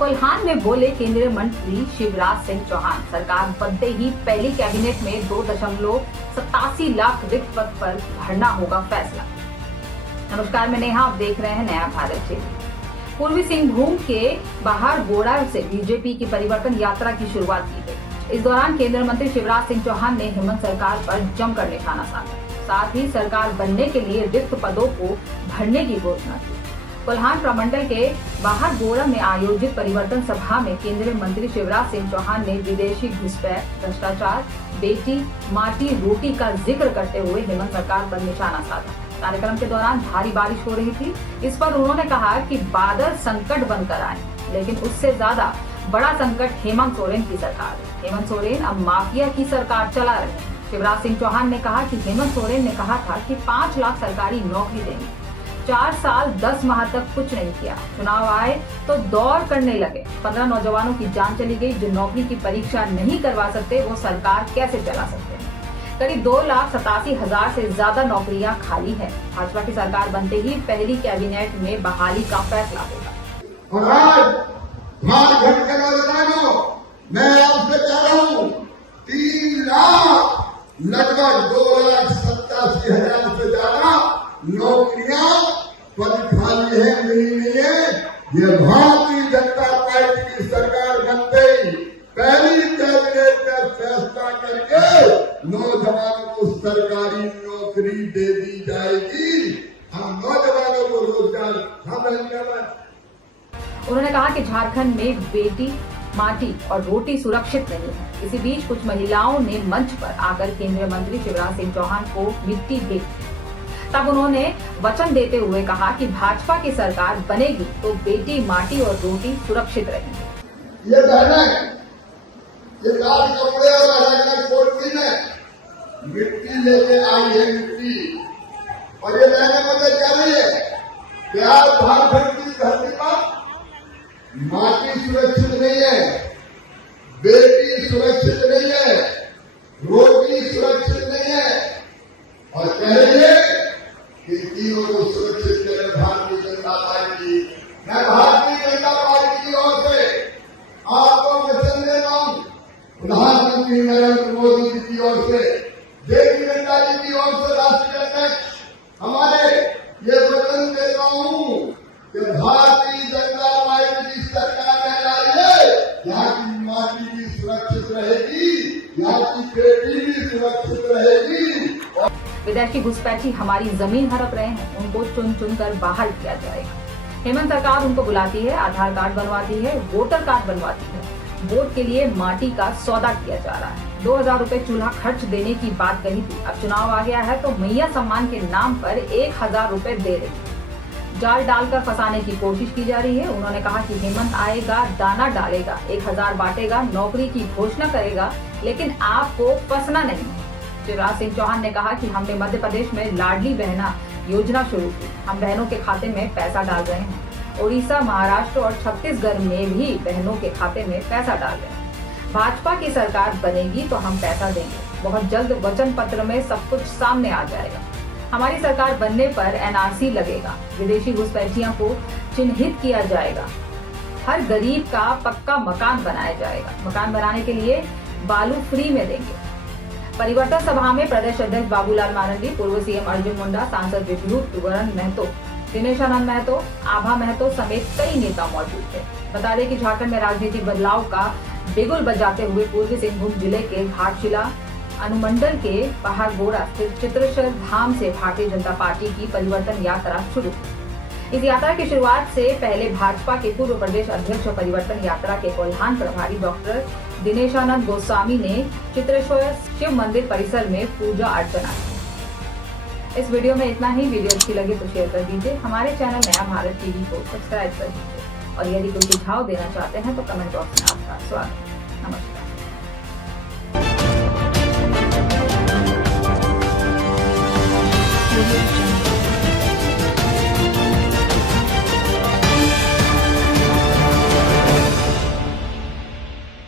कोल्हान में बोले केंद्रीय मंत्री शिवराज सिंह चौहान, सरकार बनते ही पहली कैबिनेट में 2.87 लाख रिक्त पद पर भरना होगा फैसला। नमस्कार, मैं नेहा, आप देख रहे हैं नया भारत टीवी। पूर्वी सिंहभूम के बाहर गोड़ा से बीजेपी की परिवर्तन यात्रा की शुरुआत की गई। इस दौरान केंद्रीय मंत्री शिवराज सिंह चौहान ने हेमंत सरकार पर जमकर निशाना साधा, साथ ही सरकार बनने के लिए रिक्त पदों को भरने की घोषणा की। कोल्हान प्रमंडल के बाहर गोड़ा में आयोजित परिवर्तन सभा में केंद्रीय मंत्री शिवराज सिंह चौहान ने विदेशी घुसपैठ, भ्रष्टाचार, बेटी माटी रोटी का जिक्र करते हुए हेमंत सरकार पर निशाना साधा। कार्यक्रम के दौरान भारी बारिश हो रही थी। इस पर उन्होंने कहा कि बादल संकट बनकर आए, लेकिन उससे ज्यादा बड़ा संकट हेमंत सोरेन की सरकार है। हेमंत सोरेन अब माफिया की सरकार चला रहे हैं। शिवराज सिंह चौहान ने कहा कि हेमंत सोरेन ने कहा था कि 5 लाख सरकारी नौकरी देंगे। 4 साल 10 माह तक कुछ नहीं किया। चुनाव आए तो दौड़ करने लगे। 15 नौजवानों की जान चली गई। जो नौकरी की परीक्षा नहीं करवा सकते वो सरकार कैसे चला सकते हैं। करीब 2,87,000 से ज्यादा नौकरियां खाली है। भाजपा की सरकार बनते ही पहली कैबिनेट में बहाली का फैसला होगा। और आज झारखंड के नौजवानों, मैं आपसे कह रहा हूँ, 3 लाख लगभग 2,87,000 से ज्यादा नौकरियां पद खाली है, मिली नहीं है। ये भारतीय जनता पार्टी की सरकार बनते ही पहली कैबिनेट का फैसला करके नौजवानों को सरकारी नौकरी दे दी जाएगी। हम नौजवानों को रोजगार हम नहीं। उन्होंने कहा कि झारखंड में बेटी माटी और रोटी सुरक्षित नहीं है। इसी बीच कुछ महिलाओं ने मंच पर आकर केंद्रीय मंत्री शिवराज सिंह चौहान को मिट्टी भेंट की। तब उन्होंने वचन देते हुए कहा कि भाजपा की सरकार बनेगी तो बेटी माटी और रोटी सुरक्षित रहेंगी। ये बहनें, ये लाल कपड़े और अलग अलग कोटरी में मिट्टी लेके आई है, मिट्टी। और ये बहनें मुझे कह रही है कि आज झारखंड की धरती पर माटी सुरक्षित नहीं है, बेटी सुरक्षित नहीं है, रोटी सुरक्षित नहीं है। और कह रही है कि तीनों को सुरक्षित करे भारतीय जनता पार्टी। मैं भारतीय जनता पार्टी की ओर से आपको वचन दे रहा हूं, प्रधानमंत्री नरेंद्र मोदी जी की ओर से, जेपी नड्डा जी की ओर से, राष्ट्रीय अध्यक्ष हमारे, ये वचन दे रहा हूं कि भारतीय जनता पार्टी की सरकार कहलाई है, यहाँ की माटी भी सुरक्षित रहेगी, यहाँ की बेटी भी सुरक्षित रहेगी। विदेशी घुसपैठी हमारी जमीन हड़प रहे हैं, उनको चुन चुन कर बाहर किया जाएगा। हेमंत सरकार उनको बुलाती है, आधार कार्ड बनवाती है, वोटर कार्ड बनवाती है, वोट के लिए माटी का सौदा किया जा रहा है। 2,000 रुपए चूल्हा खर्च देने की बात कही थी। अब चुनाव आ गया है तो मैया सम्मान के नाम पर 1,000 रुपए दे रही है। जाल डालकर फंसाने की कोशिश की जा रही है। उन्होंने कहा कि हेमंत आएगा, दाना डालेगा, 1,000 बांटेगा, नौकरी की घोषणा करेगा, लेकिन आपको फंसना नहीं है। शिवराज सिंह चौहान ने कहा कि हमने मध्य प्रदेश में लाडली बहना योजना शुरू की। हम बहनों के खाते में पैसा डाल रहे हैं। ओडिशा, महाराष्ट्र और छत्तीसगढ़ में भी बहनों के खाते में पैसा डाल रहे हैं। भाजपा की सरकार बनेगी तो हम पैसा देंगे। बहुत जल्द वचन पत्र में सब कुछ सामने आ जाएगा। हमारी सरकार बनने पर एनआरसी लगेगा, विदेशी घुसपैठियों को चिन्हित किया जाएगा, हर गरीब का पक्का मकान बनाया जाएगा। मकान बनाने के लिए बालू फ्री में देंगे। परिवर्तन सभा में प्रदेश अध्यक्ष बाबूलाल मारंडी, पूर्व सीएम अर्जुन मुंडा, सांसद विभूत वरण महतो, दिनेश आनंद महतो, आभा महतो समेत कई नेता मौजूद थे। बता दें कि झारखंड में राजनीतिक बदलाव का बिगुल बजाते हुए पूर्वी सिंहभूम जिले के घाटशिला अनुमंडल के बाहर गोड़ा स्थित चित्रेश्वर धाम से भारतीय जनता पार्टी की परिवर्तन यात्रा शुरू हुई। इस यात्रा की शुरुआत से पहले भाजपा के पूर्व प्रदेश अध्यक्ष और परिवर्तन यात्रा के कोल्हान प्रभारी डॉक्टर दिनेशानंद गोस्वामी ने चित्रेश्वर शिव मंदिर परिसर में पूजा अर्चना की। इस वीडियो में इतना ही। वीडियो अच्छी लगी तो शेयर कर दीजिए। हमारे चैनल नया भारत टीवी को सब्सक्राइब कर दीजिए और यदि कोई सुझाव देना चाहते हैं तो कमेंट बॉक्स में आपका स्वागत है।